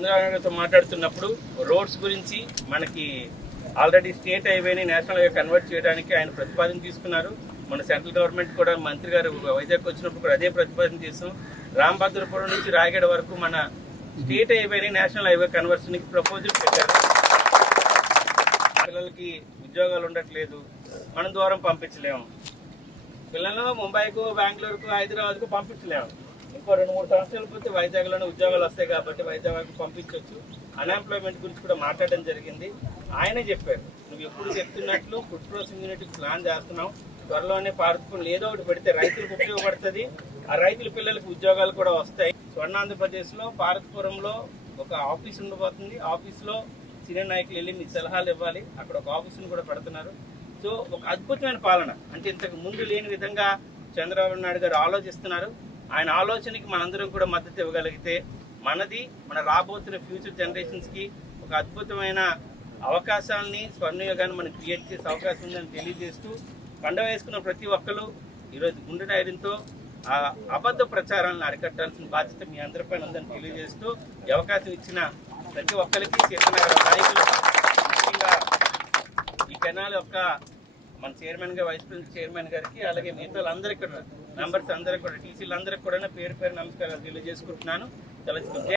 చంద్రబాబు మాట్లాడుతున్నప్పుడు రోడ్స్ గురించి మనకి ఆల్రెడీ స్టేట్ హైవేని నేషనల్ హైవే కన్వర్ట్ చేయడానికి ఆయన ప్రతిపాదన తీసుకున్నారు. మన సెంట్రల్ గవర్నమెంట్ కూడా మంత్రి గారు వైజాగ్ వచ్చినప్పుడు కూడా అదే ప్రతిపాదన చేసాం రాంభద్రపురం నుంచి రాయగడ వరకు మన స్టేట్ హైవేని నేషనల్ హైవే కన్వర్షన్కి ప్రపోజల్ పెట్టారు. పిల్లలకి ఉద్యోగాలు ఉండట్లేదు. మనం దూరం పంపించలేము పిల్లలు ముంబైకు బెంగళూరుకు హైదరాబాద్కు పంపించలేము ఇంకో రెండు మూడు సంవత్సరాల పోతే వైజాగ్లోనే ఉద్యోగాలు వస్తాయి కాబట్టి వైజాగ్కి పంపించవచ్చు అన్ఎంప్లాయ్మెంట్ గురించి కూడా మాట్లాడడం జరిగింది. ఆయనే చెప్పారు నువ్వు ఎప్పుడు చెప్తున్నట్లు ఫుడ్ ప్రాసెసింగ్ యూనిట్ ప్లాన్ చేస్తున్నావు త్వరలోనే పార్కులు ఏదో ఒకటి పెడితే రైతులకు ఉపయోగపడుతుంది. ఆ రైతుల పిల్లలకు ఉద్యోగాలు కూడా వస్తాయి. స్వర్ణ ఆంధ్రప్రదేశ్లో భారతపురంలో ఒక ఆఫీస్ ఉండబోతుంది. ఆఫీస్లో సీనియర్ నాయకులు వెళ్ళి మీ సలహాలు ఇవ్వాలి. అక్కడ ఒక ఆఫీసును కూడా పెడుతున్నారు. సో ఒక అద్భుతమైన పాలన. అంటే ఇంతకు ముందు లేని విధంగా చంద్రబాబు నాయుడు గారు ఆలోచిస్తున్నారు. ఆయన ఆలోచనకి మనందరం కూడా మద్దతు ఇవ్వగలిగితే మనది మన రాబోతున్న ఫ్యూచర్ జనరేషన్స్కి ఒక అద్భుతమైన అవకాశాలని స్వర్ణయుగాన్ని మనం క్రియేట్ చేసే అవకాశం ఉందని తెలియజేస్తూ పండగ వేసుకున్న ప్రతి ఒక్కరు ఈరోజు గుండె ధైర్యంతో ఆ అబద్ధ ప్రచారాలను అరికట్టాల్సిన బాధ్యత మీ అందరిపైన ఉందని తెలియజేస్తూ ఈ అవకాశం ఇచ్చిన ప్రతి ఒక్కరికి సీతనగర నాయకులు ముఖ్యంగా ఈ కెనాల్ యొక్క మన చైర్మన్గా వైస్ ప్రెసిడెంట్ చైర్మన్ గారికి అలాగే మిగతా అందరికీ కూడా మెంబర్స్ అందరికీ కూడా టీసీలు అందరికీ కూడా పేరు పేరు నమస్కారాలు తెలియజేసుకుంటున్నాను. తెలుసుకుంటే